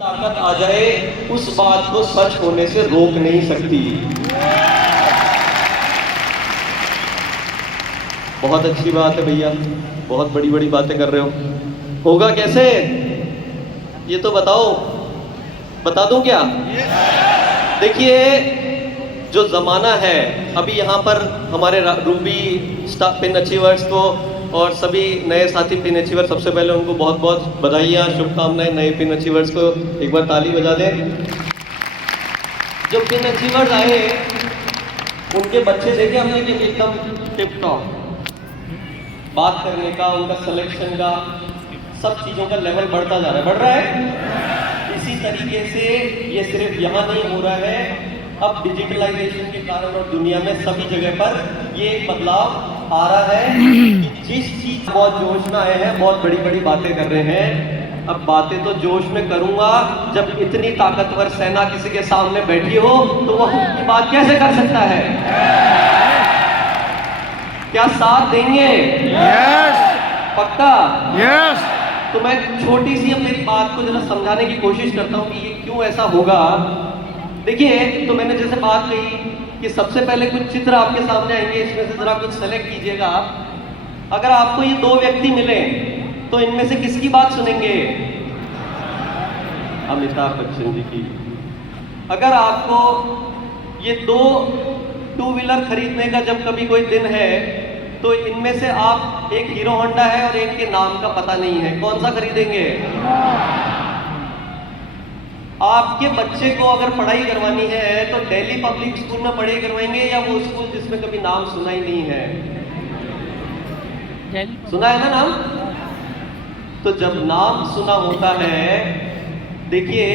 ताकत आ जाए उस बात को सच होने से रोक नहीं सकती। बहुत अच्छी बात है भैया, बहुत बड़ी बड़ी बातें कर रहे हो। होगा कैसे ये तो बताओ, बता दूं क्या? देखिए, जो ज़माना है अभी यहाँ पर हमारे रूबी पिन अचीवर्स को और सभी नए साथी पिन अचीवर, सबसे पहले उनको बहुत बहुत बधाइयाँ, शुभकामनाएं नए पिन अचीवर्स को। एक बार ताली बजा दें। जो पिन अचीवर्स आए उनके बच्चे देखे हमने कि एकदम टिप टॉप, बात करने का, उनका सिलेक्शन का, सब चीज़ों का लेवल बढ़ता जा रहा है, बढ़ रहा है। इसी तरीके से ये सिर्फ यहाँ नहीं हो रहा है, अब डिजिटलाइजेशन के कारण और दुनिया में सभी जगह पर ये एक बदलाव आ रहा है कि जिस चीज बहुत जोश में आए हैं, बहुत बड़ी बड़ी बातें कर रहे हैं। अब बातें तो जोश में करूंगा, जब इतनी ताकतवर सेना किसी के सामने बैठी हो तो वो की बात कैसे कर सकता है? क्या साथ देंगे? यस, पक्का? यस। तो मैं छोटी सी अब मेरी बात को जरा समझाने की कोशिश करता हूँ कि ये क्यों ऐसा होगा। देखिए, तो मैंने जैसे बात कही कि सबसे पहले कुछ चित्र आपके सामने आएंगे, इसमें से जरा कुछ सेलेक्ट कीजिएगा। अगर आपको ये दो व्यक्ति मिले तो इनमें से किसकी बात सुनेंगे? अमिताभ बच्चन जी की। अगर आपको ये दो टू व्हीलर खरीदने का जब कभी कोई दिन है तो इनमें से आप, एक हीरो होंडा है और एक के नाम का पता नहीं है, कौन सा खरीदेंगे? आपके बच्चे को अगर पढ़ाई करवानी है तो दिल्ली पब्लिक स्कूल में पढ़ाई करवाएंगे या वो स्कूल जिसमें कभी नाम सुना ही नहीं है? सुना है ना नाम? तो जब नाम सुना होता है, देखिए,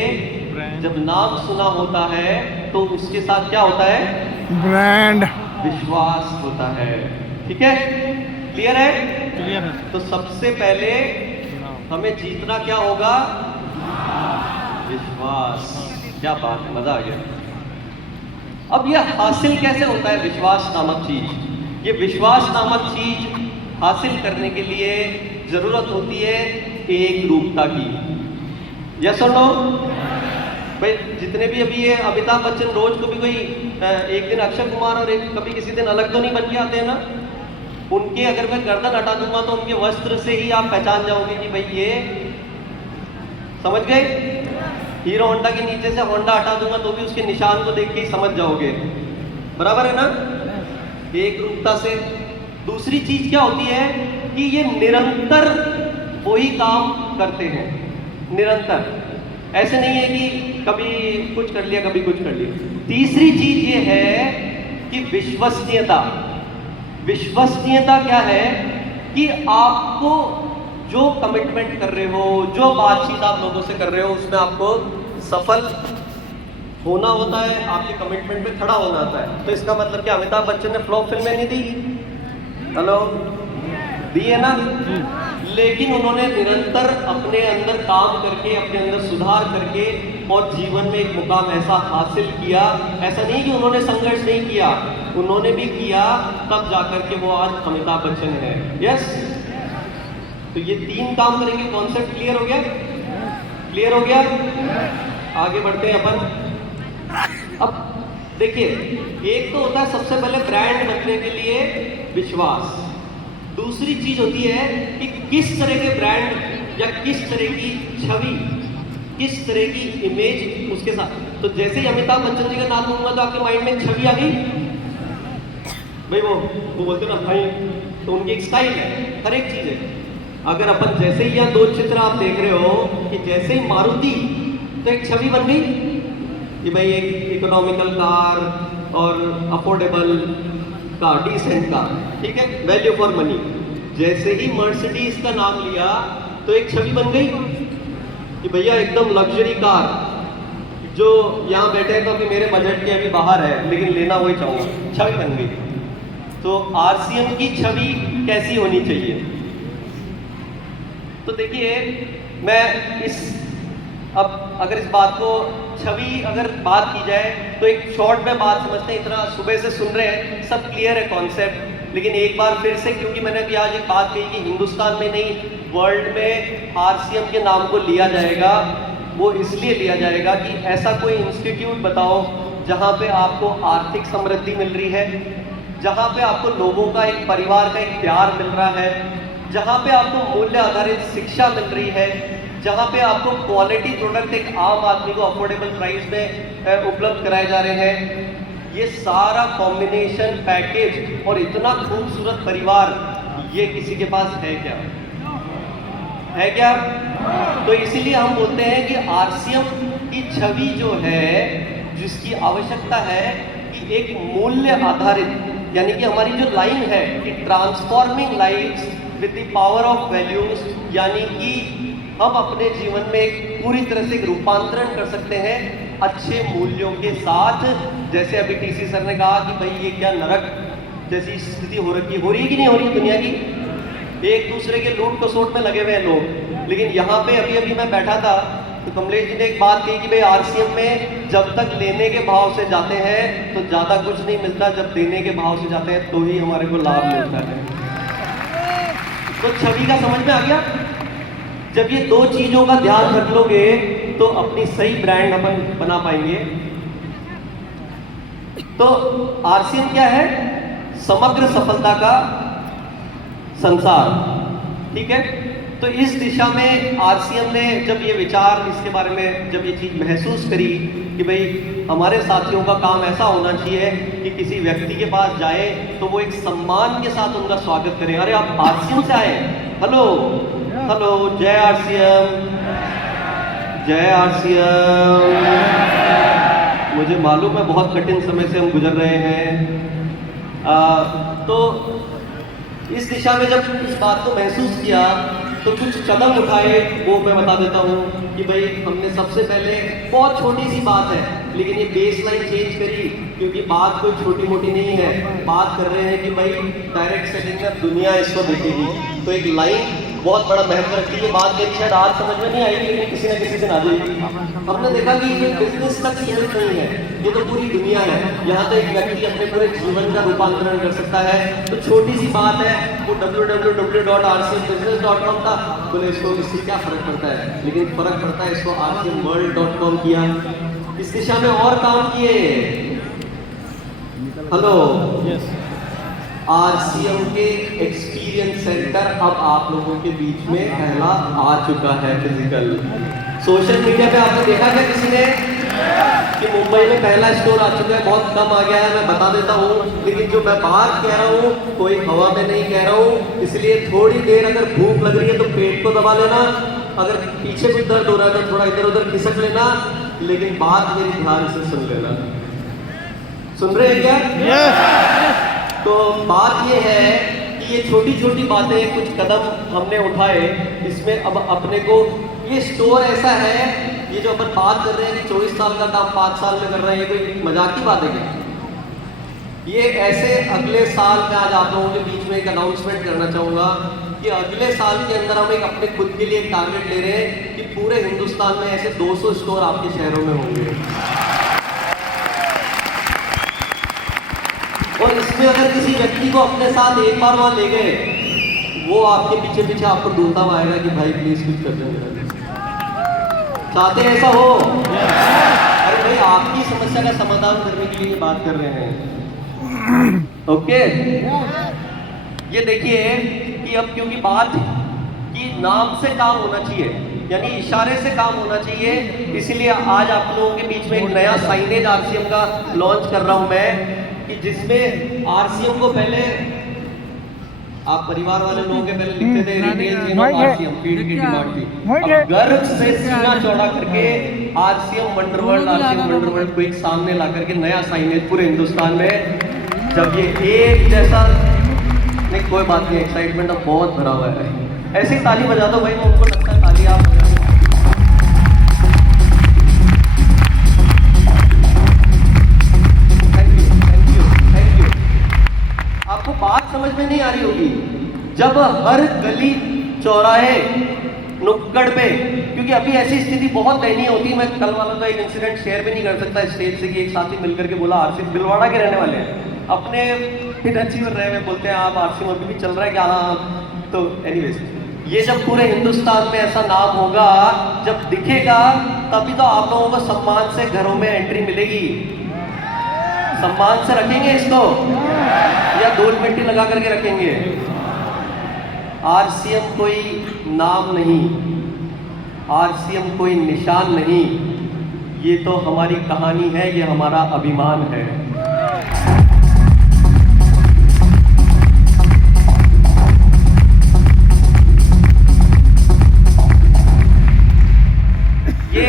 जब नाम सुना होता है तो उसके साथ क्या होता है? ब्रांड, विश्वास होता है। ठीक है, क्लियर है? क्लियर है। तो सबसे पहले हमें जीतना क्या होगा? विश्वास। क्या बात है, मजा आ गया। अब यह हासिल कैसे होता है विश्वास नामक चीज? ये विश्वास नामक चीज हासिल करने के लिए जरूरत होती है एक रूपता की। यस और नो? भाई जितने भी अभी ये अमिताभ बच्चन रोज को भी कोई एक दिन अक्षय कुमार और एक कभी किसी दिन अलग तो नहीं बन के आते हैं ना? उनके अगर मैं गर्दन हटा दूंगा तो उनके वस्त्र से ही आप पहचान जाओगे कि भाई ये, समझ गए? हीरो होंडा के नीचे से होंडा हटा दूंगा तो भी उसके निशान को देख के ही समझ जाओगे। बराबर है ना? एक रूपता से। दूसरी चीज क्या होती है कि ये निरंतर वही काम करते हैं, निरंतर। ऐसे नहीं है कि कभी कुछ कर लिया कभी कुछ कर लिया। तीसरी चीज ये है कि विश्वसनीयता। विश्वसनीयता क्या है कि आपको जो कमिटमेंट कर रहे हो, जो बातचीत आप लोगों से कर रहे हो, उसमें आपको सफल होना होता है, आपके कमिटमेंट पे खड़ा होना होता है। तो इसका मतलब क्या अमिताभ बच्चन ने फ्लॉप फिल्में नहीं दी? हेलो, दी है ना? लेकिन उन्होंने निरंतर अपने अंदर काम करके, अपने अंदर सुधार करके और जीवन में एक मुकाम ऐसा हासिल किया। ऐसा नहीं कि उन्होंने संघर्ष नहीं किया, उन्होंने भी किया, तब जाकर के वो आज अमिताभ बच्चन है। यस? तो ये तीन काम करेंगे। कॉन्सेप्ट क्लियर हो गया? क्लियर हो गया? आगे बढ़ते हैं अपन। अब देखिए, एक तो होता है सबसे पहले ब्रांड बनने के लिए विश्वास। दूसरी चीज होती है कि किस तरह के ब्रांड या किस तरह की छवि, किस तरह की इमेज उसके साथ। तो जैसे ही अमिताभ बच्चन जी का नाम लूंगा तो आपके माइंड में छवि आ गई भाई, वो बोलते ना भाई, तो उनकी एक स्टाइल है, हर एक चीज है। अगर अपन जैसे ही यहाँ दो चित्र आप देख रहे हो कि जैसे ही मारुति, तो एक छवि बन गई कि भाई एक इकोनॉमिकल कार और अफोर्डेबल कार, डिसेंट कार, ठीक है, वैल्यू फॉर मनी। जैसे ही मर्सिडीज का नाम लिया तो एक छवि बन गई कि भैया एकदम लग्जरी कार, जो यहाँ बैठे हैं तो अभी मेरे बजट के अभी बाहर है लेकिन लेना वही चाहूँगा, छवि बन गई। तो आरसीएम की छवि कैसी होनी चाहिए? तो देखिए, मैं अब अगर इस बात को छवि अगर बात की जाए तो एक शॉर्ट में बात समझते हैं, इतना सुबह से सुन रहे हैं, सब क्लियर है कॉन्सेप्ट। लेकिन एक बार फिर से, क्योंकि मैंने अभी आज एक बात कही कि हिंदुस्तान में नहीं वर्ल्ड में आरसीएम के नाम को लिया जाएगा, वो इसलिए लिया जाएगा कि ऐसा कोई इंस्टीट्यूट बताओ जहाँ पे आपको आर्थिक समृद्धि मिल रही है, जहाँ पे आपको लोगों का एक परिवार का एक प्यार मिल रहा है, जहाँ पे आपको मूल्य आधारित शिक्षा मिल रही है, जहाँ पे आपको क्वालिटी प्रोडक्ट एक आम आदमी को अफोर्डेबल प्राइस में उपलब्ध कराए जा रहे हैं। ये सारा कॉम्बिनेशन पैकेज और इतना खूबसूरत परिवार ये किसी के पास है क्या? है क्या? तो इसीलिए हम बोलते हैं कि आरसीएम की छवि जो है, जिसकी आवश्यकता है कि एक मूल्य आधारित, यानी कि हमारी जो लाइन है कि transforming lives with the power of values, यानी कि हम अपने जीवन में एक पूरी तरह से एक रूपांतरण कर सकते हैं अच्छे मूल्यों के साथ। जैसे अभी टीसी सर ने कहा कि भाई ये क्या नरक जैसी स्थिति हो रही है कि नहीं हो रही दुनिया की, एक दूसरे के लूट खसोट में लगे हुए हैं लोग। लेकिन यहाँ पे अभी अभी मैं बैठा था तो कमलेश जी ने एक बात कही कि भाई आरसीएम में जब तक लेने के भाव से जाते हैं तो ज़्यादा कुछ नहीं मिलता, जब देने के भाव से जाते हैं तो ही हमारे को लाभ मिलता है। तो छवि का समझ में आ गया? जब ये दो चीजों का ध्यान रख लोगे तो अपनी सही ब्रांड अपन बना पाएंगे। तो आरसीएम क्या है? समग्र सफलता का संसार, ठीक है। तो इस दिशा में आरसीएम ने जब ये विचार इसके बारे में जब ये चीज महसूस करी कि भाई हमारे साथियों का काम ऐसा होना चाहिए कि किसी व्यक्ति के पास जाए तो वो एक सम्मान के साथ उनका स्वागत करें। अरे आप आरसीएम से आए, हेलो हेलो, जय आरसीएम, जय आरसीएम। मुझे मालूम है बहुत कठिन समय से हम गुजर रहे हैं। तो इस दिशा में जब इस बात को महसूस किया तो कुछ कदम उठाए, वो मैं बता देता हूँ कि भाई हमने सबसे पहले बहुत छोटी सी बात है लेकिन ये बेस लाइन चेंज करी, क्योंकि बात कोई छोटी मोटी नहीं है। बात कर रहे हैं कि भाई डायरेक्ट सेलिंग में दुनिया इसको देखेगी, तो एक लाइन बहुत बड़ा महत्व रखती है। बात मेरी शायद आज समझ में नहीं आएगी लेकिन किसी न किसी दिन आ जाएगी। हमने देखा कि ये बिजनेस तक सीमित नहीं है, ये तो पूरी दुनिया है। यहाँ तो एक व्यक्ति अपने पूरे जीवन का रूपांतरण कर सकता है। तो छोटी सी बात है, वो www.rcmbusiness.com था, बोले इसको इससे क्या फर्क पड़ता है, लेकिन फर्क पड़ता है इसको rcmworld.com किया। इस दिशा में और काम किए। हेलो, आरसीएम के एक्सपीरियंस सेंटर अब आप लोगों के बीच में पहला आ चुका है फिजिकल। सोशल मीडिया पे आपने देखा क्या किसी ने कि मुंबई में पहला स्टोर आ चुका है? बहुत कम आ गया है, मैं बता देता हूँ। लेकिन जो मैं बात कह रहा हूँ कोई हवा में नहीं कह रहा हूँ, इसलिए थोड़ी देर अगर भूख लग रही है तो पेट को दबा लेना, अगर पीछे कुछ दर्द हो रहा है तो थोड़ा इधर उधर खिसक लेना, लेकिन बात मेरी ध्यान से सुन लेना। सुन रहे हैं क्या? तो बात ये है कि ये छोटी छोटी बातें, कुछ कदम हमने उठाए। इसमें अब अपने को ये स्टोर ऐसा है, ये जो अपन बात कर रहे हैं कि 24 साल का काम 5 साल में कर रहे हैं, ये कोई मजाक की बात है क्या? ये ऐसे अगले साल में आज आप लोगों के बीच में एक अनाउंसमेंट करना चाहूँगा कि अगले साल के अंदर हम एक अपने खुद के लिए एक टारगेट ले रहे हैं कि पूरे हिंदुस्तान में ऐसे 200 स्टोर आपके शहरों में होंगे। और इसमें अगर किसी व्यक्ति को अपने साथ एक बार वहां ले गए, वो आपके पीछे पीछे आपको ढूंढता आएगा कि भाई प्लीज कुछ कर दो मेरा। चाहते हैं ऐसा हो? अरे भाई आपकी समस्या का समाधान करने के लिए बात कर रहे हैं। ओके, ये देखिए कि अब क्योंकि बात कि नाम से काम होना चाहिए, यानी इशारे से काम होना चाहिए, इसीलिए आज आप लोगों के बीच में एक नया साइनेज आरसीएम का लॉन्च कर रहा हूं मैं, कि जिसमें आरसीएम को पहले आप परिवार वाले लोगों के पहले लिखते थे retail chain of RCM, feed की डिमांड थी। अब गर्व से सीना चौड़ा करके आरसीएम वंडरवर्ल्ड को एक सामने ला करके नया साइनेज पूरे हिंदुस्तान में, जब ये एक जैसा नहीं, कोई बात नहीं, एक्साइटमेंट अब बहुत भरा हुआ है। ऐसी ताली बजा दो भाई, मैं उनको लगता है ताली आप। आपको बात समझ में नहीं आ रही होगी, जब हर गली चौराहे नुक्कड़ पे, क्योंकि अभी ऐसी स्थिति बहुत दयनीय होती है। मैं कल वाला तो एक इंसिडेंट शेयर भी नहीं कर सकता स्टेज से कि एक साथी मिलकर के बोला आरसीएम भिलवाड़ा के रहने वाले हैं, अपने फिर अचीवर रहे में बोलते हैं आप आरसीएम अभी भी चल रहा है क्या? हाँ। तो एनीवेज, ये जब पूरे हिंदुस्तान में ऐसा नाम होगा, जब दिखेगा, तभी तो आप लोगों को सम्मान से घरों में एंट्री मिलेगी। सम्मान से रखेंगे इसको या धूल मिट्टी लगा करके रखेंगे? आरसीएम कोई नाम नहीं, आरसीएम कोई निशान नहीं, ये तो हमारी कहानी है, ये हमारा अभिमान है। ये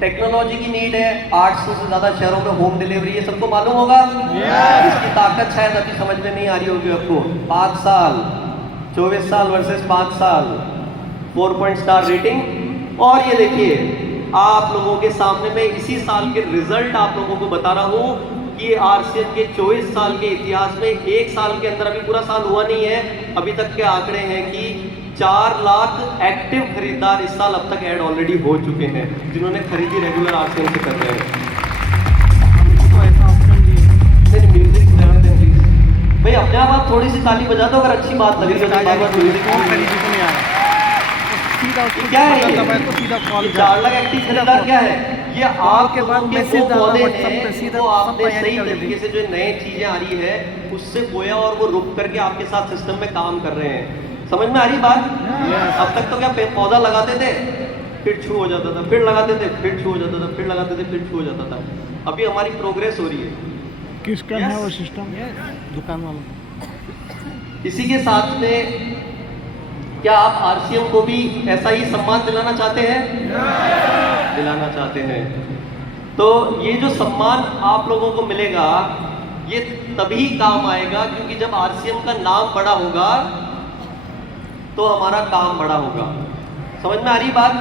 टेक्नोलॉजी की नीड है। 800 से ज्यादा शहरों में होम डिलीवरी, ये सबको मालूम होगा। इसकी ताकत शायद अभी समझ में नहीं आ रही होगी आपको। 5 साल, 24 साल वर्सेस 5 साल, 4 स्टार रेटिंग। और ये देखिए, आप लोगों के सामने में इसी साल के रिजल्ट आप लोगों को बता रहा हूँ कि आरसीएम के 24 साल के इतिहास में 1 साल के अंदर, अभी पूरा साल हुआ नहीं है, अभी तक के आंकड़े हैं कि 4 लाख एक्टिव खरीदार इस साल अब तक ऐड ऑलरेडी हो चुके हैं, जिन्होंने खरीदी रेगुलर आरसीएम से कर रहे हैं। भाई अपने आप थोड़ी सी ताली बजा दो अगर अच्छी बात लगे तो। क्या है ये? 4 लाख एक्टिव खरीदार क्या है? ये आपके बाद मैसेज पौधे हैं, वो आपने सही तरीके से जो नई चीजें आ रही है उससे बोया और वो रुक करके आपके साथ सिस्टम में काम कर रहे हैं। समझ में आ रही बात? अब तक तो क्या पौधा लगाते थे फिर छू हो जाता था, फिर लगाते थे फिर छू हो जाता था, फिर लगाते थे फिर छू हो जाता था। अभी हमारी प्रोग्रेस हो रही है। किसका है वो सिस्टम? दुकान वाला। इसी के साथ में क्या आप आरसीएम को भी ऐसा ही सम्मान दिलाना चाहते हैं? दिलाना चाहते हैं। तो ये जो सम्मान आप लोगों को मिलेगा, ये तभी काम आएगा क्योंकि जब आरसीएम का नाम बड़ा होगा तो हमारा काम बड़ा होगा। समझ में आ रही बात?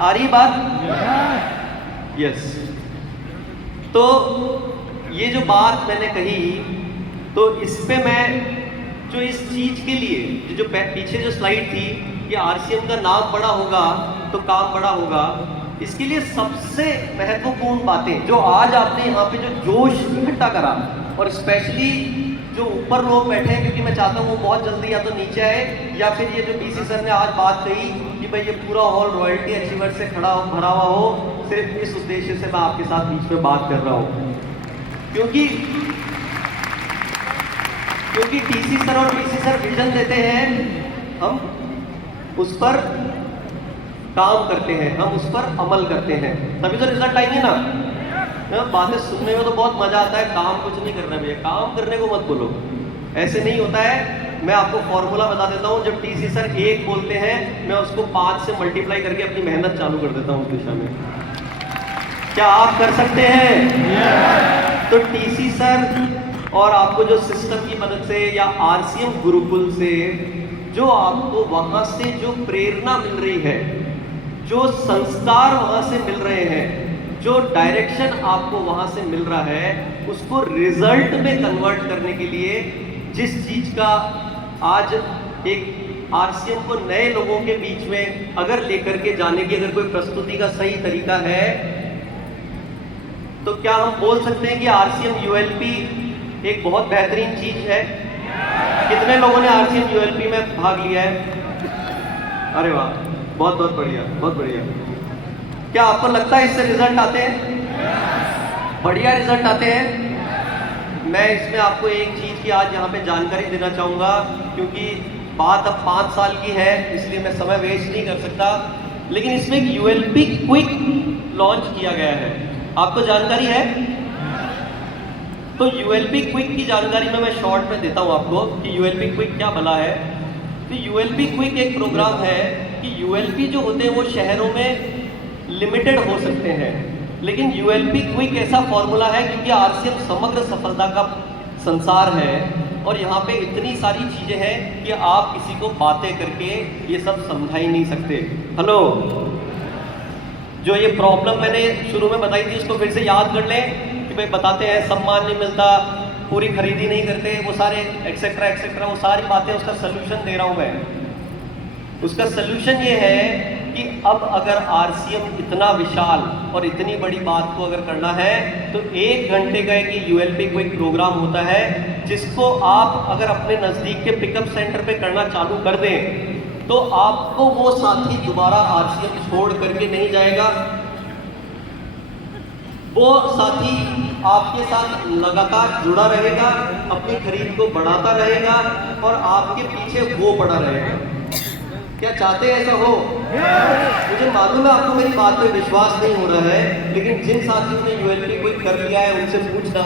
आ रही बात? यस। तो ये जो बात मैंने कही, तो इस पे मैं जो इस चीज के लिए जो पीछे जो स्लाइड थी कि आरसीएम का नाम बड़ा होगा तो काम बड़ा होगा, इसके लिए सबसे महत्वपूर्ण बातें जो आज आपने यहाँ पे जो जोश इकट्ठा करा, और स्पेशली जो ऊपर लोग बैठे हैं, क्योंकि मैं चाहता हूँ वो बहुत जल्दी या तो नीचे आए, या फिर ये जो बीसी सर ने आज बात कही कि भाई ये पूरा हॉल रॉयल्टी अचीवर्स से भरा हुआ हो, सिर्फ इस उद्देश्य से मैं आपके साथ बीच में बात कर रहा हूँ। क्योंकि टीसी सर और बीसी सर विजन देते हैं, हम उस पर काम करते हैं, हम उस पर अमल करते हैं, तभी तो रिजल्ट आएंगे ना। बातें सुनने में तो बहुत मजा आता है, काम कुछ नहीं करना भैया, काम करने को मत बोलो, ऐसे नहीं होता है। मैं आपको फॉर्मूला बता देता हूँ, जब टीसी सर 1 बोलते हैं मैं उसको 5 से मल्टीप्लाई करके अपनी मेहनत चालू कर देता हूँ उस दिशा में। क्या आप कर सकते हैं? तो टीसी सर और आपको जो सिस्टम की मदद से या आरसीएम गुरुकुल से जो आपको वहां से जो प्रेरणा मिल रही है, जो संस्कार वहां से मिल रहे हैं, जो डायरेक्शन आपको वहां से मिल रहा है, उसको रिजल्ट में कन्वर्ट करने के लिए जिस चीज का आज एक आरसीएम को नए लोगों के बीच में अगर लेकर के जाने की अगर कोई प्रस्तुति का सही तरीका है, तो क्या हम बोल सकते हैं कि आरसीएम यूएलपी एक बहुत बेहतरीन चीज है? कितने लोगों ने आरसीएम यूएलपी में भाग लिया है? अरे वाह, बहुत बहुत बढ़िया, बहुत बढ़िया। क्या आपको लगता है इससे रिजल्ट आते हैं? बढ़िया रिजल्ट आते हैं। मैं इसमें आपको एक चीज की आज यहाँ पे जानकारी देना चाहूंगा, क्योंकि बात अब 5 साल की है, इसलिए मैं समय वेस्ट नहीं कर सकता। लेकिन इसमें एक यूएलपी क्विक लॉन्च किया गया है, आपको जानकारी है? तो यूएलपी क्विक की जानकारी मैं शॉर्ट में देता हूं आपको कि यूएलपी क्विक क्या भला है। तो यूएलपी क्विक एक प्रोग्राम है कि यूएलपी जो होते हैं वो शहरों में लिमिटेड हो सकते हैं, लेकिन यूएलपी क्विक ऐसा फॉर्मूला है क्योंकि आरसीएम समग्र सफलता का संसार है, और यहाँ पे इतनी सारी चीजें हैं कि आप किसी को बातें करके ये सब समझा ही नहीं सकते। हेलो, जो ये प्रॉब्लम मैंने शुरू में बताई थी उसको फिर से याद कर लें कि भाई बताते हैं सम्मान नहीं मिलता, पूरी खरीदी नहीं करते, वो सारे एक्सेट्रा एक्सेट्रा, वो सारी बातें, उसका सोल्यूशन दे रहा हूँ मैं। उसका सोल्यूशन ये है कि अब अगर आरसीएम इतना विशाल और इतनी बड़ी बात को अगर करना है तो 1 घंटे का एक यूएलपी को एक प्रोग्राम होता है, जिसको आप अगर अपने नज़दीक के पिकअप सेंटर पे करना चालू कर दें तो आपको वो साथी दोबारा आरसीएम छोड़ करके नहीं जाएगा। वो साथी आपके साथ लगातार जुड़ा रहेगा, अपनी खरीद को बढ़ाता रहेगा और आपके पीछे वो पड़ा रहेगा। क्या चाहते हैं ऐसा हो? मुझे मालूम है आपको मेरी बात पे विश्वास नहीं हो रहा है, लेकिन जिन साथियों ने यूएलपी क्विक कर लिया है उनसे पूछना,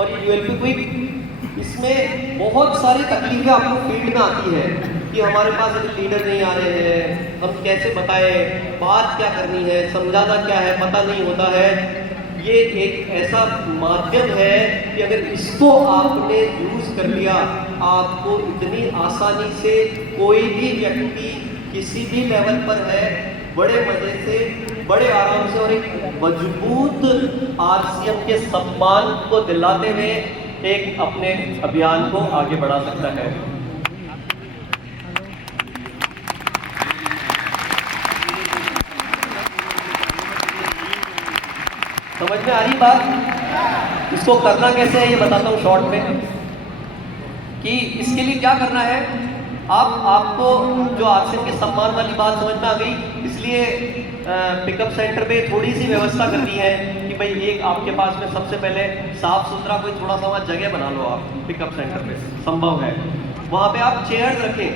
और ये यूएलपी क्विक इसमें बहुत सारी तकलीफें आपको फील्ड में आती है कि हमारे पास अभी लीडर नहीं आ रहे हैं, हम कैसे बताएं, बात क्या करनी है, समझाना क्या है, पता नहीं होता है। ये एक ऐसा माध्यम है कि अगर इसको आपने यूज कर लिया, आपको इतनी आसानी से कोई भी व्यक्ति किसी भी लेवल पर है, बड़े मजे से, बड़े आराम से और एक मजबूत आरसीएम के सम्मान को दिलाते हुए एक अपने अभियान को आगे बढ़ा सकता है। समझ में आ रही बात? इसको करना कैसे है ये बताता हूँ शॉर्ट में, कि इसके लिए क्या करना है। आपको जो आरसीएम के सम्मान वाली बात समझ में आ गई, इसलिए पिकअप सेंटर पे थोड़ी सी व्यवस्था करनी है कि भाई एक आपके पास में सबसे पहले साफ सुथरा कोई थोड़ा सा वहाँ जगह बना लो। आप पिकअप सेंटर पे संभव है वहाँ पे आप चेयर्स रखें,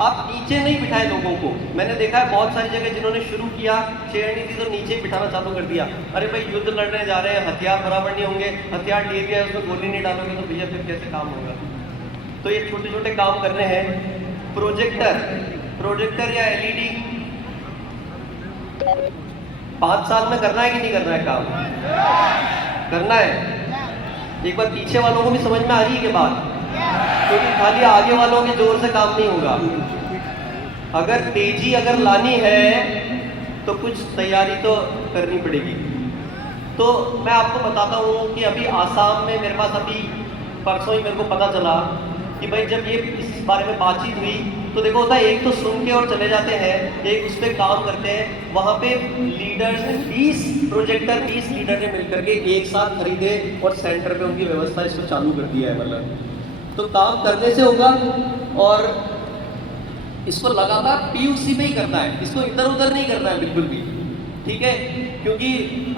आप नीचे नहीं बिठाए लोगों को। मैंने देखा है बहुत सारी जगह जिन्होंने शुरू किया, चेयर नहीं थी तो नीचे बिठाना चालू कर दिया। अरे भाई युद्ध लड़ने जा रहे हैं, हथियार बराबर नहीं होंगे, हथियार ले लिया उसमें गोली नहीं डालोगे तो भैया फिर कैसे काम होगा। तो ये छोटे छोटे काम करने हैं। प्रोजेक्टर या एलईडी 5 साल में करना है कि नहीं करना है? काम करना है। एक बार पीछे वालों को भी समझ में आ रही है कि बात, क्योंकि खाली आगे वालों के जोर से काम नहीं होगा। अगर तेजी अगर लानी है तो कुछ तैयारी तो करनी पड़ेगी। तो मैं आपको बताता हूँ कि अभी आसाम में मेरे पास अभी परसों ही मेरे को पता चला कि भाई जब ये इस बारे में बातचीत हुई तो देखो होता है, एक तो सुन के और चले जाते हैं, एक उस पर काम करते हैं। वहाँ पे लीडर्स 20 प्रोजेक्टर 20 लीडर ने मिलकर के एक साथ खरीदे और सेंटर पे उनकी व्यवस्था इसको चालू कर दिया है। मतलब तो काम करने से होगा और इसको लगातार पीयूसी में ही करना है, इसको इधर उधर नहीं करना है बिल्कुल भी, ठीक है। क्योंकि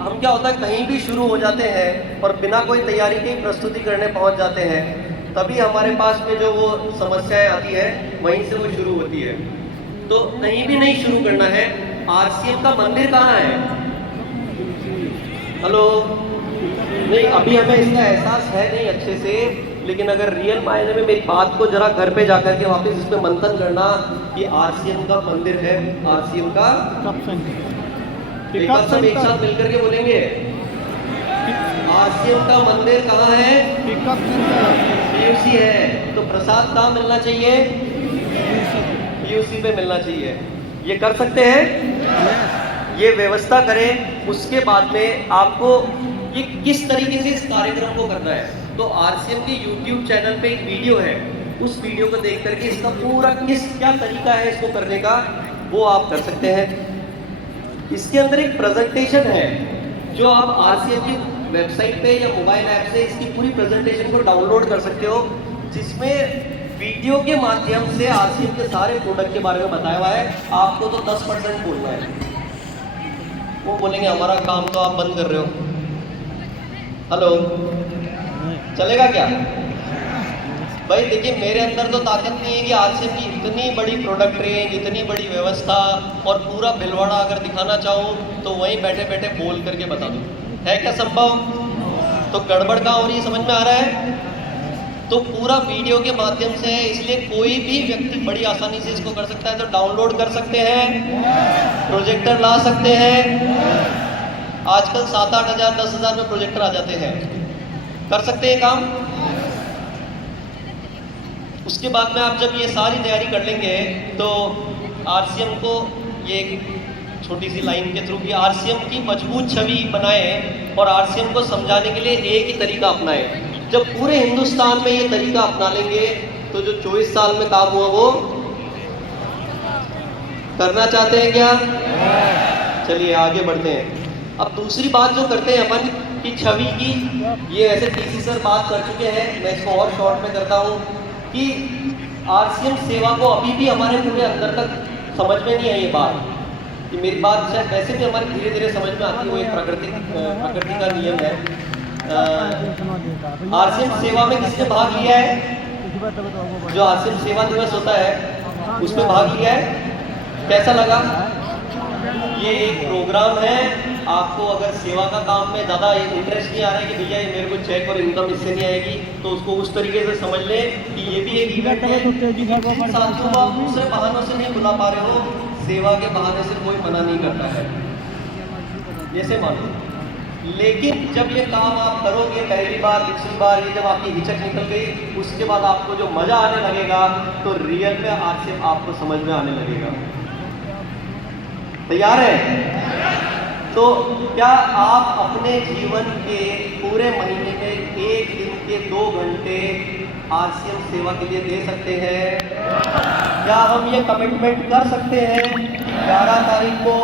हम क्या होता है कहीं भी शुरू हो जाते हैं और बिना कोई तैयारी के प्रस्तुति करने पहुंच जाते हैं, तभी हमारे पास में जो वो समस्याएं आती है वहीं से वो शुरू होती है। तो कहीं भी नहीं शुरू करना है। आरसीएम का मंदिर कहाँ है? हेलो, नहीं अभी हमें इसका एहसास है नहीं अच्छे से, लेकिन अगर रियल मायने में मेरी बात को जरा घर पे जाकर के वापस इस पे मंथन करना कि आरसीएम का मंदिर है, आरसीएम का एक बार सब एक साथ मिलकर के बोलेंगे, आरसीएम का मंदिर कहाँ है? पीयूसी है। तो प्रसाद कहाँ मिलना चाहिए? पीयूसी पे मिलना चाहिए। ये कर सकते हैं, ये व्यवस्था करें। उसके बाद में आपको ये किस तरीके से इस कार्यक्रम को करना है, तो आरसीएम के यूट्यूब चैनल पे एक वीडियो है, उस वीडियो को देख करके इसका पूरा क्या तरीका है इसको करने का, वो आप कर सकते हैं। इसके अंदर एक प्रेजेंटेशन है जो आप आरसीएम की वेबसाइट पे या मोबाइल ऐप से इसकी पूरी प्रेजेंटेशन को डाउनलोड कर सकते हो, जिसमें वीडियो के माध्यम से आरसीएम के सारे प्रोडक्ट के बारे में बताया हुआ है। आपको तो 10% बोलना है। वो बोलेंगे हमारा काम तो आप बंद कर रहे हो। हेलो, चलेगा क्या? भाई देखिए, मेरे अंदर तो ताकत नहीं है कि आरसीएम की इतनी बड़ी प्रोडक्ट रेंज, इतनी बड़ी व्यवस्था और पूरा भिलवाड़ा अगर दिखाना चाहूँ तो वहीं बैठे बैठे बोल करके बता दूँ। है क्या संभव? तो गड़बड़ कहाँ हो रही है, समझ में आ रहा है? तो पूरा वीडियो के माध्यम से है, इसलिए कोई भी व्यक्ति बड़ी आसानी से इसको कर सकता है। तो डाउनलोड कर सकते हैं, प्रोजेक्टर ला सकते हैं। आजकल 7-8 हज़ार 10 हज़ार में प्रोजेक्टर आ जाते हैं, कर सकते हैं काम। उसके बाद में आप जब ये सारी तैयारी कर लेंगे तो आरसीएम को ये छोटी सी लाइन के थ्रू कि आरसीएम की मजबूत छवि बनाए और आरसीएम को समझाने के लिए एक ही तरीका अपनाएं। जब पूरे हिंदुस्तान में ये तरीका अपना लेंगे तो जो 24 साल में काम हुआ वो करना चाहते हैं क्या? चलिए आगे बढ़ते हैं। अब दूसरी बात जो करते हैं अपन की छवि की, ये ऐसे टीसी सर बात कर चुके हैं, मैं इसको और शॉर्ट में करता हूँ कि आरसीएम सेवा को अभी भी हमारे पूरे अंदर तक समझ में नहीं आई ये बात कि मेरी बात शायद वैसे भी हमारी धीरे धीरे समझ में आती है, वो एक प्रकृति का नियम है। आरसीएम सेवा में किसने भाग लिया है? जो आरसीएम सेवा दिवस होता है उसमें भाग लिया है, कैसा लगा? ये एक प्रोग्राम है, आपको अगर सेवा का काम में ज़्यादा इंटरेस्ट नहीं आ रहा है कि भैया ये मेरे को चेक और इनकम इससे नहीं आएगी, तो उसको उस तरीके से समझ ले कि ये भी एक इवेंट है। जिन साथियों को आप दूसरे बहानों से नहीं बुला पा रहे हो, सेवा के बहाने से कोई मना नहीं करता है, जैसे मानो। लेकिन जब ये काम आप करोगे पहली बार, दूसरी बार, ये जब आपकी हिचक निकल गई, उसके बाद आपको जो मज़ा आने लगेगा तो रियल में आरसीएम आपको समझ में आने लगेगा। तैयार है? तो क्या आप अपने जीवन के पूरे महीने में 1 दिन के 2 घंटे आरसीएम सेवा के लिए दे सकते हैं? क्या हम ये कमिटमेंट कर सकते हैं कि 11 तारीख को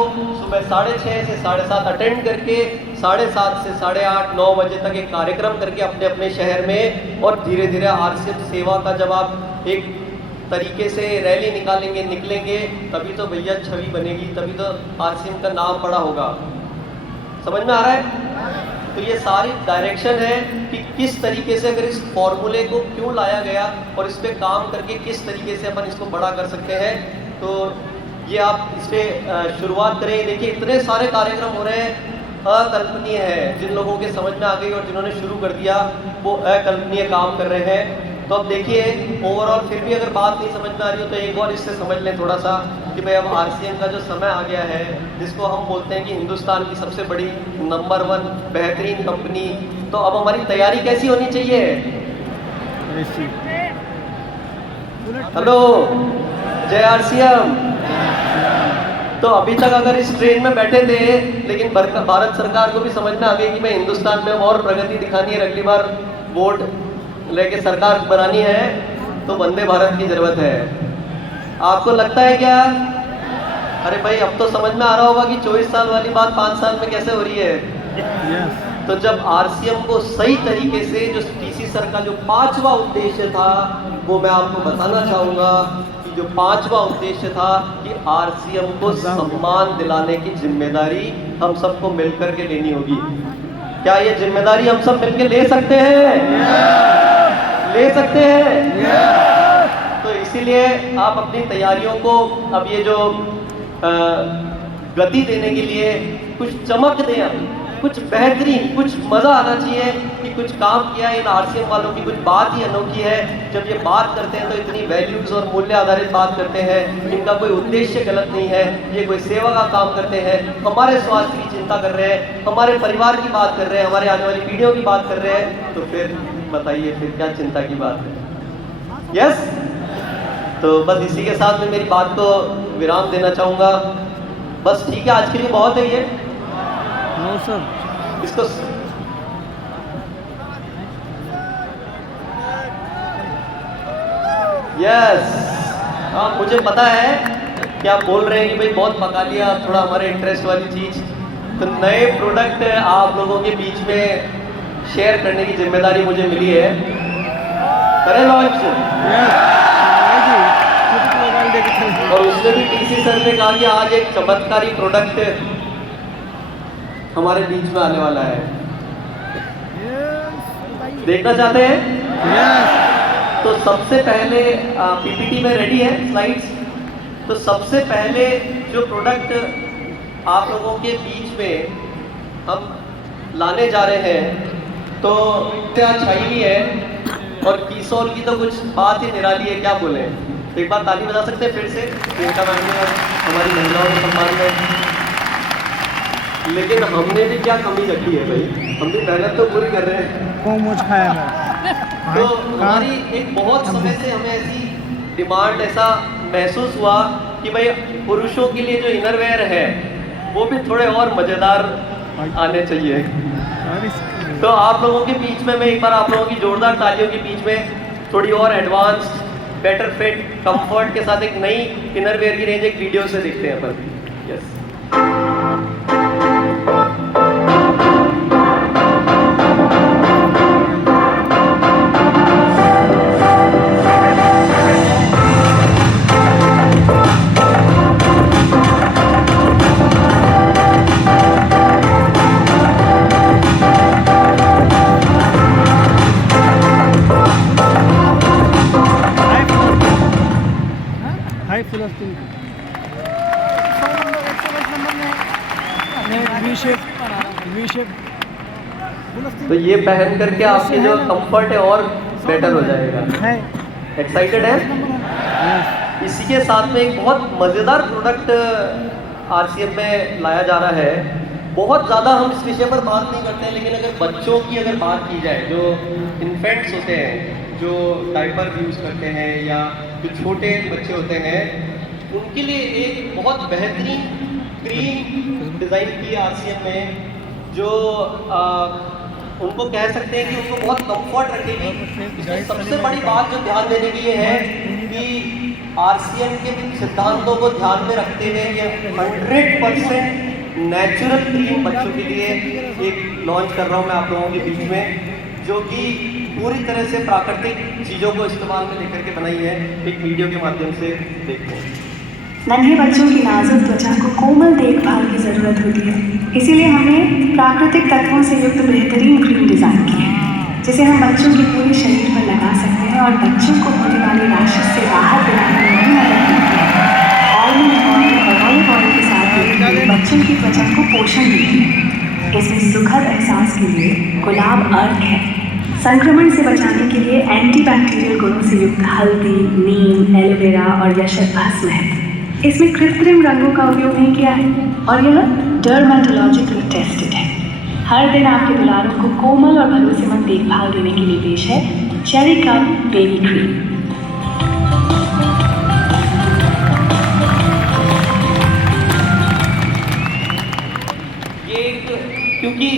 सुबह 6:30 से 7:30 अटेंड करके 7:30 से 8:30 9 बजे तक एक कार्यक्रम करके अपने अपने शहर में, और धीरे धीरे आरसीएम सेवा का जब आप एक तरीके से रैली निकलेंगे, तभी तो भैया छवि बनेगी, तभी तो आरसीएम का नाम बड़ा होगा। समझ में आ रहा है? तो ये सारी डायरेक्शन है कि किस तरीके से अगर इस फॉर्मूले को क्यों लाया गया और इस पे काम करके किस तरीके से अपन इसको बड़ा कर सकते हैं। तो ये आप इस पे शुरुआत करें। देखिए इतने सारे कार्यक्रम हो रहे हैं, अकल्पनीय है। जिन लोगों के समझ में आ गई और जिन्होंने शुरू कर दिया वो अकल्पनीय काम कर रहे हैं। तो अब देखिए ओवरऑल फिर भी अगर बात नहीं समझ में आ रही हो तो एक और इससे समझ लें थोड़ा सा कि भाई अब आरसीएम का जो समय आ गया है, जिसको हम बोलते हैं कि हिंदुस्तान की सबसे बड़ी नंबर 1 बेहतरीन कंपनी, तो अब हमारी तैयारी कैसी होनी चाहिए? हेलो, जय आरसीएम। तो अभी तक अगर इस ट्रेन में बैठे थे, लेकिन भारत सरकार को भी समझ में आ गई कि मैं हिंदुस्तान में और प्रगति दिखानी है, अगली बार वोट लेके सरकार बनानी है, तो वंदे भारत की जरूरत है। आपको लगता है क्या? अरे भाई अब तो समझ में आ रहा होगा कि 24 साल वाली बात 5 साल में कैसे हो रही है। तो जब आरसीएम को सही तरीके से, जो टीसी सर का जो 5वां उद्देश्य था, वो मैं आपको बताना चाहूँगा कि जो 5वां उद्देश्य था कि आरसीएम को सम्मान दिलाने की जिम्मेदारी हम सबको मिलकर के लेनी होगी। क्या ये जिम्मेदारी हम सब मिलकर ले सकते हैं? ले सकते हैं। तो इसीलिए आप अपनी तैयारियों को अब ये जो गति देने के लिए कुछ चमक दें, कुछ बेहतरीन, कुछ मज़ा आना चाहिए कि कुछ काम किया। इन आरसीएम वालों की कुछ बात ही अनोखी है। जब ये बात करते हैं तो इतनी वैल्यूज़ और मूल्य आधारित बात करते हैं, इनका कोई उद्देश्य गलत नहीं है, ये कोई सेवा का काम करते हैं, हमारे स्वास्थ्य की चिंता कर रहे हैं, हमारे परिवार की बात कर रहे हैं, हमारे आने वाली पीढ़ियों की बात कर रहे हैं। तो फिर बताइए फिर क्या चिंता की बात है? यस। तो बस इसी के साथ मैं मेरी बात को विराम देना चाहूँगा। बस ठीक है, आज के लिए बहुत है ये। नो सर, इसको यस, हाँ मुझे पता है कि आप बोल रहे हैं कि भाई बहुत पका लिया, थोड़ा हमारे इंटरेस्ट वाली चीज़। तो नए प्रोडक्ट आप लोगों के बीच में शेयर करने की जिम्मेदारी मुझे मिली है। करें लॉन्च? और उसमें भी टीसी सर ने कहा कि आज एक चमत्कारी प्रोडक्ट हमारे बीच में आने वाला है। देखना चाहते हैं? तो सबसे पहले पीपीटी में रेडी है स्लाइड्स। तो सबसे पहले जो प्रोडक्ट आप लोगों के बीच में हम लाने जा रहे हैं, तो क्या छाई है और कीसोल की तो कुछ बात ही निराली है, क्या बोले। तो एक बार ताली बजा सकते हैं फिर से प्रियंका मैम ने और हमारी महिलाओं के सम्मान में। लेकिन हमने भी क्या कमी रखी है भाई, हम भी मेहनत तो पूरी कर रहे हैं। तो हमारी एक बहुत समय से हमें ऐसी डिमांड, ऐसा महसूस हुआ कि भाई पुरुषों के लिए जो इनरवेयर है वो भी थोड़े और मज़ेदार आने चाहिए। तो आप लोगों के बीच में मैं एक बार आप लोगों की जोरदार तालियों के बीच में थोड़ी और एडवांस्ड, बेटर फिट, कंफर्ट के साथ एक नई इनरवेयर की रेंज एक वीडियो से देखते हैं अपन। यस। वी शेप तो ये पहन करके आपकी जो कंफर्ट है और बेटर हो जाएगा। है। एक्साइटेड है? यस। इसी के साथ में एक बहुत मज़ेदार प्रोडक्ट आरसीएम में लाया जा रहा है। बहुत ज़्यादा हम इस विषय पर बात नहीं करते हैं, लेकिन अगर बच्चों की अगर बात की जाए, जो इन्फेंट्स होते हैं, जो डायपर यूज़ करते हैं या जो छोटे बच्चे होते हैं, उनके लिए एक बहुत बेहतरीन क्रीम डिज़ाइन की है आरसीएम में, जो उनको कह सकते हैं कि उनको बहुत कंफर्ट रखेगी। इसमें सबसे बड़ी बात जो ध्यान देने की ये है कि आरसीएम के सिद्धांतों को ध्यान में रखते हुए ये 100% नेचुरल क्रीम बच्चों के लिए एक लॉन्च कर रहा हूँ मैं आप लोगों के बीच में, जो कि पूरी तरह से प्राकृतिक चीज़ों को इस्तेमाल में लेकर के बनाई है। एक वीडियो के माध्यम से देखते हैं। नन्हे बच्चों की नाजुक त्वचा को कोमल देखभाल की ज़रूरत होती है, इसीलिए हमने प्राकृतिक तत्वों से युक्त बेहतरीन क्रीम डिज़ाइन की है, जिसे हम बच्चों के पूरे शरीर पर लगा सकते हैं और बच्चों को होने वाली रैशेस से राहत दिलाने में भी मदद मिलती है। ऑलमंड ऑयल और ऑलिव ऑयल के साथ ये बच्चों की त्वचा को पोषण देती है। इसमें सुखद एहसास के लिए गुलाब अर्क है। संक्रमण से बचाने के लिए एंटीबैक्टीरियल गुणों से युक्त हल्दी, नीम, एलोवेरा और यशक भस्म है। इसमें कृत्रिम रंगों का उपयोग नहीं किया है और यह डर्मेटोलॉजिकली टेस्टेड है। हर दिन आपके दुलारों को कोमल और भरोसेमंद देखभाल देने के लिए पेश है चेरी कप बेबी क्रीम। क्योंकि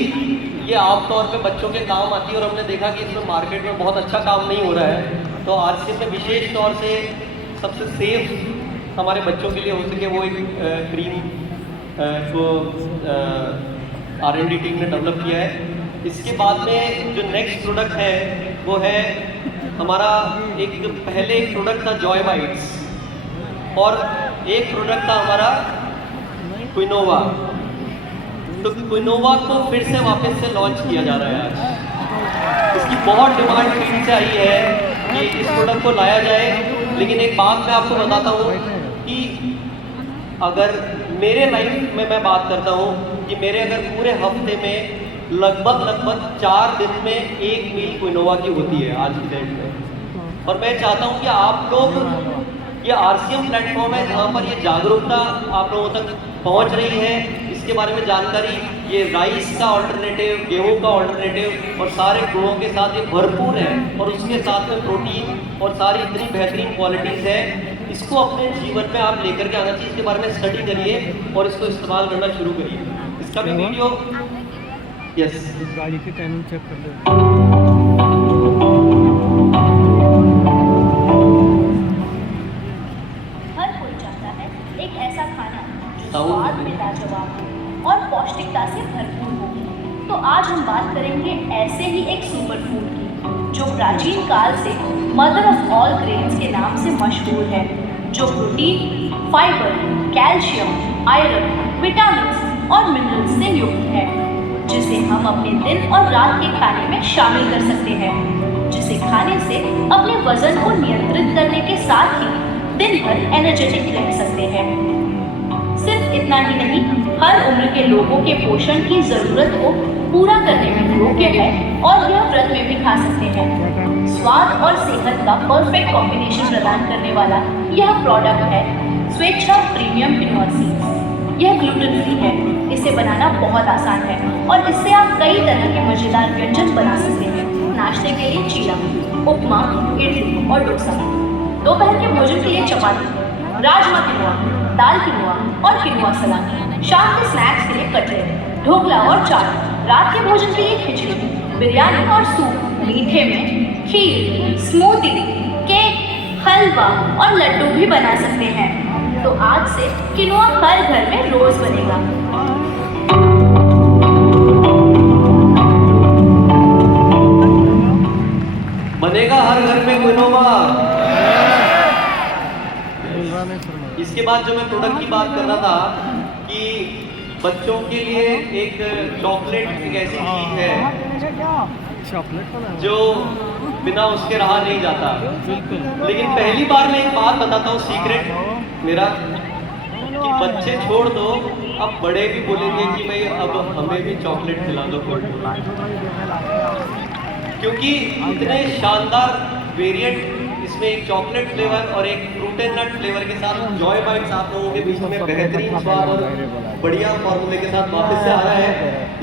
ये आमतौर पे बच्चों के काम आती है और हमने देखा कि इसमें मार्केट में बहुत अच्छा काम नहीं हो रहा है, तो आरसीएम में विशेष तौर से सबसे सेफ हमारे बच्चों के लिए हो सके वो एक क्रीम को R&D टीम ने डेवलप किया है। इसके बाद में जो नेक्स्ट प्रोडक्ट है वो है हमारा पहले एक प्रोडक्ट था जॉय बाइट्स और एक प्रोडक्ट था हमारा क्विनोवा। तो क्विनोवा को फिर से वापस से लॉन्च किया जा रहा है आज। इसकी बहुत डिमांड फील्ड से आई है कि इस प्रोडक्ट को लाया जाए, लेकिन एक बात मैं आपको बताता हूँ कि अगर मेरे लाइफ में मैं बात करता हूँ कि मेरे अगर पूरे हफ्ते में लगभग 4 दिन में एक मील क्विनोवा की होती है आज की डेट में। और मैं चाहता हूँ कि आप लोग, ये आरसीएम प्लेटफॉर्म है जहाँ पर ये जागरूकता आप लोगों तक पहुँच रही है, इसके बारे में जानकारी, ये राइस का ऑल्टरनेटिव, गेहूं का ऑल्टरनेटिव और सारे गुणों के साथ ये भरपूर है और उसके साथ में प्रोटीन और सारी इतनी बेहतरीन क्वालिटीज़ है। इसको अपने जीवन में आप लेकर के आना चाहिए, इसके बारे में स्टडी करिए और इसको इस्तेमाल करना शुरू करिए। इसका भी वीडियो यस गाड़ी की टाइमिंग चेक कर लो। हर कोई चाहता है एक ऐसा खाना जो स्वाद में लाजवाब और पौष्टिकता से भरपूर हो। तो आज हम बात करेंगे ऐसे ही एक सुपर फूड की, जो प्राचीन काल से मदर ऑफ ऑल ग्रेन्स के नाम से मशहूर है, जो protein, fibre, calcium, iron, vitamin और मिनरल्स से युक्त है, जिसे हम अपने दिन और रात के खाने में शामिल कर सकते हैं, जिसे खाने से अपने वजन को नियंत्रित करने के साथ ही दिन भर एनर्जेटिक रह सकते हैं। सिर्फ इतना ही नहीं, हर उम्र के लोगों के पोषण की जरूरत को पूरा करने में योग्य है और यह व्रत में भी खा सकते हैं। स्वाद और सेहत का परफेक्ट कॉम्बिनेशन प्रदान करने वाला यह प्रोडक्ट है स्वेच्छा प्रीमियम क्विनोआ सीड्स। यह ग्लूटेन फ्री है, इसे बनाना बहुत आसान है और इससे आप कई तरह के मजेदार व्यंजन बना सकते हैं। नाश्ते के लिए चीला, उपमा, इडली और डोसा, दोपहर के भोजन के लिए चपाती, राजमा किनोआ, दाल किनोआ और किनोआ सलाद, शाम के स्नैक्स के लिए कटलेट, ढोकला और चाट, रात के भोजन के लिए खिचड़ी, बिरयानी और सूप, मीठे में खीर, स्मूदी, केक, हलवा और लड्डू भी बना सकते हैं। तो आज से किनोआ हर घर में रोज बनेगा। बनेगा हर घर में क्विनोवा। इसके बाद जो मैं प्रोडक्ट की बात कर रहा था कि बच्चों के लिए एक चॉकलेट एक ऐसी चीज है चॉकलेट जो बिना उसके रहा नहीं जाता। लेकिन पहली बार मैं एक बात बताता हूँ सीक्रेट मेरा, कि बच्चे छोड़ दो, अब बड़े भी बोलेंगे कि भाई अब हमें भी चॉकलेट खिला दो, क्योंकि इतने शानदार वेरिएंट इसमें, एक चॉकलेट फ्लेवर और एक फ्रूट एंड नट फ्लेवर के साथ जॉय बाइट्स आप लोगों के बीच में बेहतरीन स्वाद और बढ़िया फॉर्मूले के साथ वापस से आ रहा है।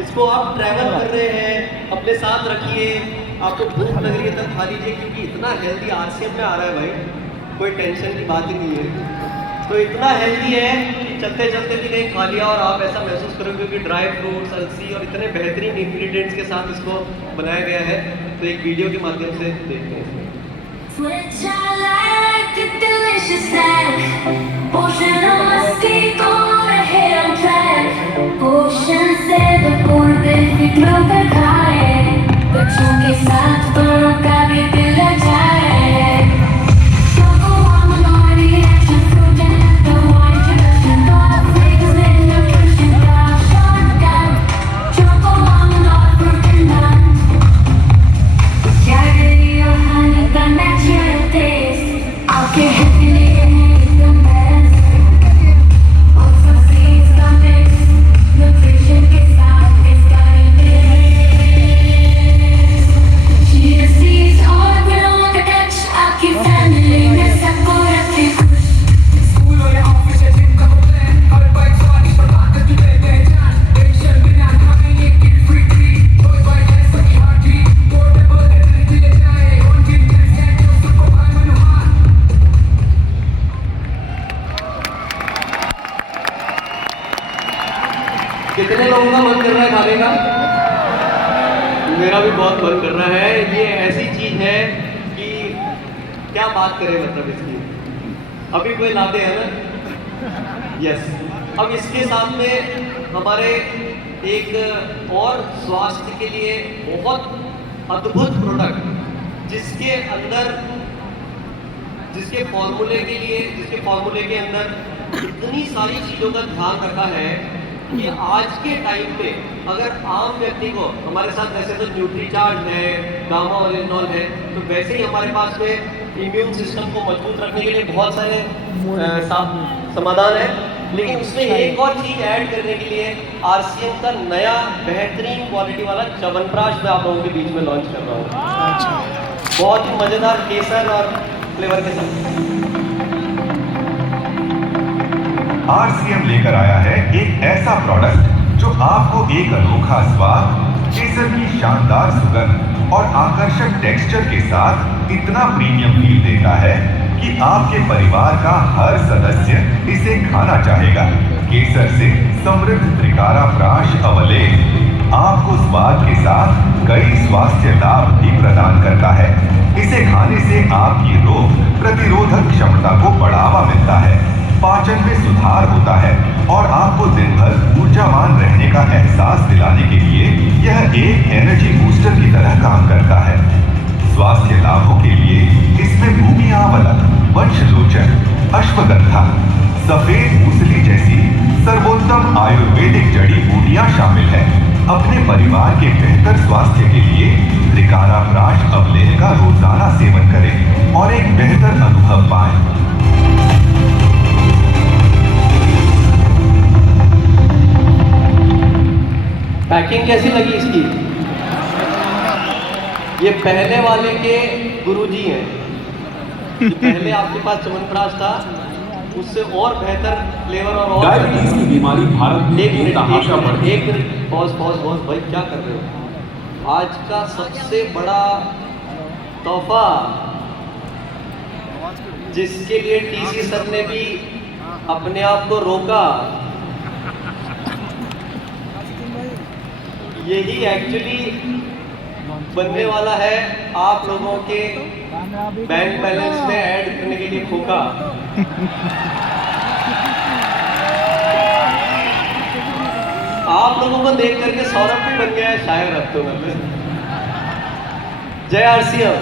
इसको आप ट्रैवल कर रहे हैं, अपने साथ रखिए, आपको भूख लग रही है तब खा लीजिए, क्योंकि इतना हेल्दी आरसीएम में आ रहा है भाई, कोई टेंशन की बात ही नहीं है। तो इतना हेल्दी है कि चलते चलते भी नहीं खा लिया और आप ऐसा महसूस करोगे, क्योंकि ड्राई फ्रूट्स, अलसी और इतने बेहतरीन इंग्रेडिएंट्स के साथ इसको बनाया गया है। तो एक वीडियो के माध्यम से देखते हैं। Switch I like a delicious snack. Portion of musty on a head on track. Portion से भरपूर दिल फिक्रों का खाए, बच्चों के साथ बड़ों का भी दिल लजाए। Choco almond or reaction fruit and nut, the wine tradition, all flavors with nutrition, got shotgun. Choco almond or fruit and nut. Cherry or honey, the natural taste. आपके happy लिए है एकदम best. Also seeds का mix, nutrition के साथ इसका taste. Chia seeds और गुलों का touch, आपकी family में सबको रखे खुश. School और office या gym का plan, हर bike सवारी पर बात करती रहते हैं जान. Tension बिना खाए ये kill free treat. Boy bike है सबकी heartbeat. Portable energy ले जाए, on beat dance है जो सबको भाई मनोहार. कितने लोगों का मन कर रहा है खाने का? मेरा भी बहुत मन कर रहा है। ये ऐसी चीज है कि क्या बात करें, मतलब इसकी अभी कोई लाते हैं ना, यस। अब इसके साथ में हमारे एक और स्वास्थ्य के लिए बहुत अद्भुत प्रोडक्ट, जिसके फॉर्मूले के अंदर इतनी सारी चीज़ों का ध्यान रखा है कि आज के टाइम पे अगर आम व्यक्ति को, हमारे साथ वैसे तो न्यूट्रीचार्ज है, गामा ओलिनॉल है, तो वैसे ही हमारे पास में इम्यून सिस्टम को मजबूत रखने के लिए बहुत सारे समाधान है, लेकिन उसमें एक और चीज ऐड करने के लिए आरसीएम का नया बेहतरीन क्वालिटी वाला च्यवनप्राश मैं आप लोगों के बीच में लॉन्च कर रहा हूँ। बहुत ही मजेदार केसर और फ्लेवर के साथ। आरसीएम लेकर आया है एक ऐसा प्रोडक्ट जो आपको एक अनोखा स्वाद, केसर की शानदार सुगंध और आकर्षक टेक्सचर के साथ इतना प्रीमियम फील देता है कि आपके परिवार का हर सदस्य इसे खाना चाहेगा। केसर से समृद्ध त्रिकारा प्राश अवलेह आपको स्वाद के साथ कई स्वास्थ्य लाभ भी प्रदान करता है। इसे खाने से आपकी रोग प्रतिरोधक क्षमता को बढ़ावा मिलता है, पाचन में सुधार होता है और आपको दिन भर ऊर्जावान रहने का एहसास दिलाने के लिए यह एक एनर्जी बूस्टर की तरह काम करता है। स्वास्थ्य लाभों के लिए इसमें भूमि आवलक, वंशलोचन, अश्वगंधा, सफेद मूसली जैसी सर्वोत्तम आयुर्वेदिक जड़ी बूटियां शामिल हैं। अपने परिवार के बेहतर स्वास्थ्य के लिए त्रिकारा प्राश अवलेह का रोजाना सेवन करें और एक बेहतर अनुभव पाएं। पैकिंग कैसी लगी इसकी? ये पहले वाले के गुरुजी हैं। जो पहले आपके पास च्यवनप्राश था, उससे और बेहतर फ्लेवर और डायबिटीज की बीमारी भारत में एक तमाशा बढ़ गई। मिनट पॉज भाई क्या कर रहे हो? आज का सबसे बड़ा तोहफा, जिसके लिए टीसी सर ने भी अपने आप को रोका, यही एक्चुअली बनने वाला है आप लोगों के बैंक बैलेंस में ऐड करने के लिए खोखा। आप लोगों को देख करके सौरभ भी बन गया है शायर अब तो। मतलब जय आरसीएम।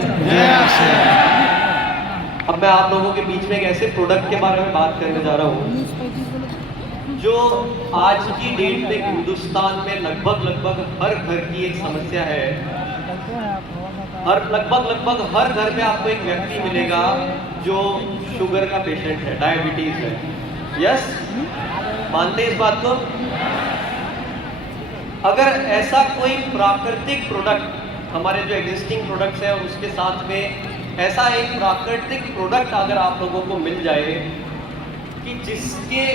अब मैं आप लोगों के बीच में एक ऐसे प्रोडक्ट के बारे में बात करने जा रहा हूँ जो आज की डेट में हिंदुस्तान में लगभग हर घर की एक समस्या है। लगभग हर घर में आपको एक व्यक्ति मिलेगा जो शुगर का पेशेंट है, डायबिटीज है। यस, मानते हैं इस बात को? अगर ऐसा कोई प्राकृतिक प्रोडक्ट, हमारे जो एग्जिस्टिंग प्रोडक्ट्स हैं उसके साथ में ऐसा एक प्राकृतिक प्रोडक्ट अगर आप लोगों को मिल जाए कि जिसके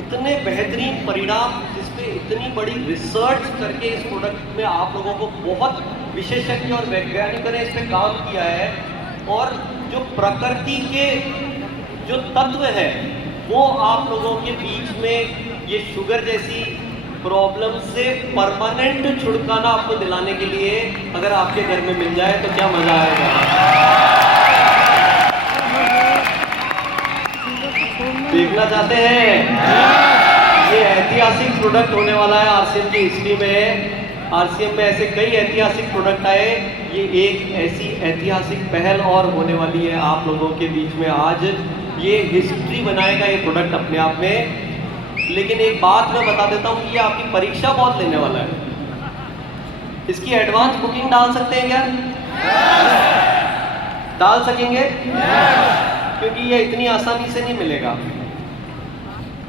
इतने बेहतरीन परिणाम, जिसपे इतनी बड़ी रिसर्च करके इस प्रोडक्ट में आप लोगों को बहुत विशेषज्ञ और वैज्ञानिकों ने इस पे काम किया है, और जो प्रकृति के जो तत्व है वो आप लोगों के बीच में ये शुगर जैसी प्रॉब्लम से परमानेंट छुटकारा आपको दिलाने के लिए अगर आपके घर में मिल जाए तो क्या मजा आएगा। देखना चाहते हैं? ये ऐतिहासिक प्रोडक्ट होने वाला है आरसीएम की हिस्ट्री में। आरसीएम में ऐसे कई ऐतिहासिक प्रोडक्ट आए, ये एक ऐसी ऐतिहासिक पहल और होने वाली है आप लोगों के बीच में आज। ये हिस्ट्री बनाएगा ये प्रोडक्ट अपने आप में। लेकिन एक बात मैं बता देता हूँ कि ये आपकी परीक्षा बहुत लेने वाला है। इसकी एडवांस बुकिंग डाल सकते हैं क्या? डाल सकेंगे? क्योंकि ये इतनी आसानी से नहीं मिलेगा।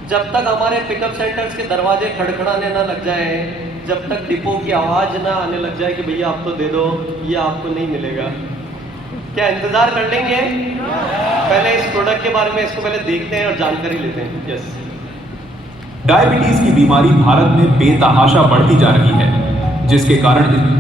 जब तक हमारे पिकअप सेंटर्स के दरवाजे खड़खड़ाने ना लग जाए, जब तक डिपो की आवाज़ ना आने लग जाए कि भैया आप तो दे दो, ये आपको नहीं मिलेगा। क्या इंतज़ार कर लेंगे? पहले इस प्रोडक्ट के बारे में इसको पहले देखते हैं और जानकारी लेते हैं। यस, डायबिटीज की बीमारी भारत में बेतहाशा बढ़ती जा रही है, जिसके कारण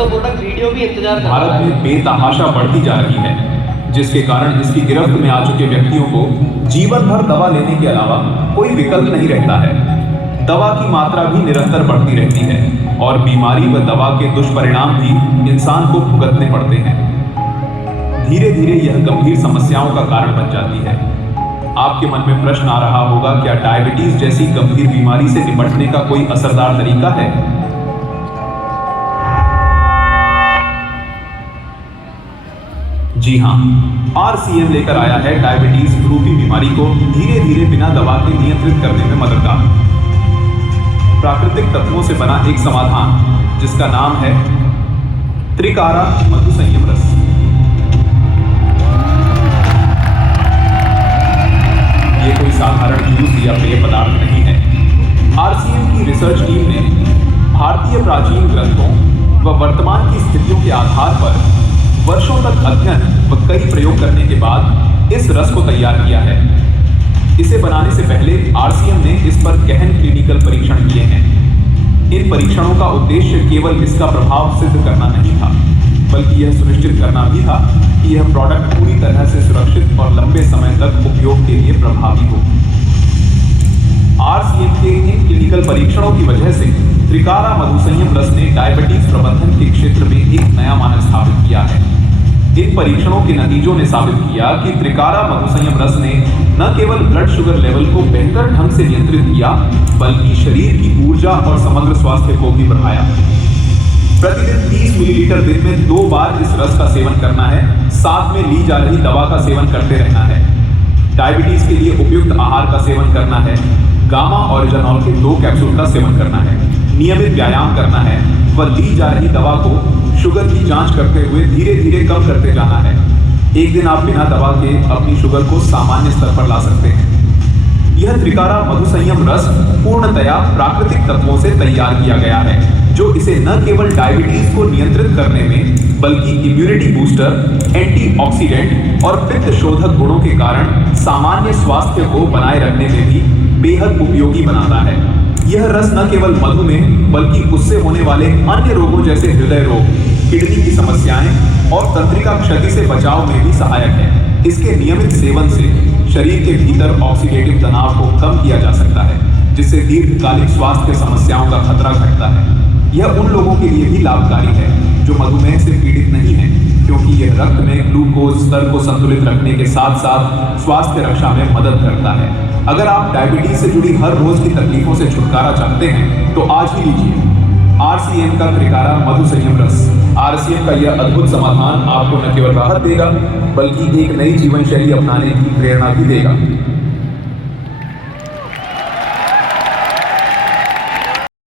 प्रोडक्ट वीडियो भी इंतजार कर भारत में बेतहाशा बढ़ती जा रही है, जिसके कारण इसकी गिरफ्त में आ चुके व्यक्तियों को जीवन भर दवा लेने के अलावा कोई विकल्प नहीं रहता है। दवा की मात्रा भी निरंतर बढ़ती रहती है और बीमारी व दवा के दुष्परिणाम भी इंसान को भुगतने पड़ते हैं। धीरे धीरे यह गंभीर समस्याओं का कारण बन जाती है। आपके मन में प्रश्न आ रहा होगा, क्या डायबिटीज जैसी गंभीर बीमारी से निपटने का कोई असरदार तरीका है? जी हाँ, आरसीएम लेकर आया है डायबिटीज रूपी बीमारी को धीरे धीरे बिना दवा के नियंत्रित करने में मददगार प्राकृतिक तत्वों से बना एक समाधान, जिसका नाम है त्रिकारा मधु संयम रस। ये कोई साधारण जूस या पेय पदार्थ नहीं है। आरसीएम की रिसर्च टीम ने भारतीय प्राचीन ग्रंथों व वर्तमान की स्थितियों के आधार पर वर्षों तक अध्ययन व कई प्रयोग करने के बाद इस रस को तैयार किया है। इसे बनाने से पहले आरसीएम ने इस पर गहन क्लिनिकल परीक्षण किए हैं। इन परीक्षणों का उद्देश्य केवल इसका प्रभाव सिद्ध करना नहीं था, बल्कि यह सुनिश्चित करना भी था कि यह प्रोडक्ट पूरी तरह से सुरक्षित और लंबे समय तक उपयोग के लिए प्रभावी हो। आरसीएम के इन क्लिनिकल परीक्षणों की वजह से त्रिकारा मधु संयम रस ने डायबिटीज प्रबंधन के क्षेत्र में एक नया मानक स्थापित किया है। इन परीक्षणों के नतीजों ने साबित किया कि त्रिकारा मधु संयम रस ने न केवल ब्लड शुगर लेवल को बेहतर ढंग से नियंत्रित किया, बल्कि शरीर की ऊर्जा और समग्र स्वास्थ्य को भी बढ़ाया। प्रतिदिन 30 मिलीलीटर दिन में 2 बार इस रस का सेवन करना है। साथ में ली जा रही दवा का सेवन करते रहना है। डायबिटीज के लिए उपयुक्त आहार का सेवन करना है। गामा ऑरिजिनॉल के 2 कैप्सूल का सेवन करना है। नियमित व्यायाम करना है व ली जा रही दवा को शुगर की जांच करते हुए धीरे धीरे कम करते जाना है। एक दिन आप बिना दवा के अपनी शुगर को सामान्य स्तर पर ला सकते हैं। यह त्रिकारा मधु संयम रस पूर्णतया प्राकृतिक तत्वों से तैयार किया गया है, जो इसे न केवल डायबिटीज को नियंत्रित करने में, बल्कि इम्यूनिटी बूस्टर, एंटीऑक्सीडेंट और पित्त शोधक गुणों के कारण सामान्य स्वास्थ्य को बनाए रखने में भी बेहद उपयोगी बनाता है। यह रस न केवल मधुमेह, बल्कि उससे होने वाले अन्य रोगों जैसे हृदय रोग, किडनी की समस्याएं और तंत्रिका क्षति से बचाव में भी सहायक है। इसके नियमित सेवन से शरीर के भीतर ऑक्सीडेटिव तनाव को कम किया जा सकता है, जिससे दीर्घकालिक स्वास्थ्य समस्याओं का खतरा घटता है। यह उन लोगों के लिए भी लाभकारी है जो मधुमेह से पीड़ित नहीं है, क्योंकि यह रक्त में ग्लूकोज स्तर को संतुलित रखने के साथ साथ स्वास्थ्य रक्षा में मदद करता है। अगर आप डायबिटीज से जुड़ी हर रोज की तकलीफों से छुटकारा चाहते हैं तो आज ही लीजिए RCM का त्रिकारा मधु संयम रस। RCM का यह अद्भुत समाधान आपको न केवल राहत देगा बल्कि एक नई जीवन शैली अपनाने की प्रेरणा भी देगा।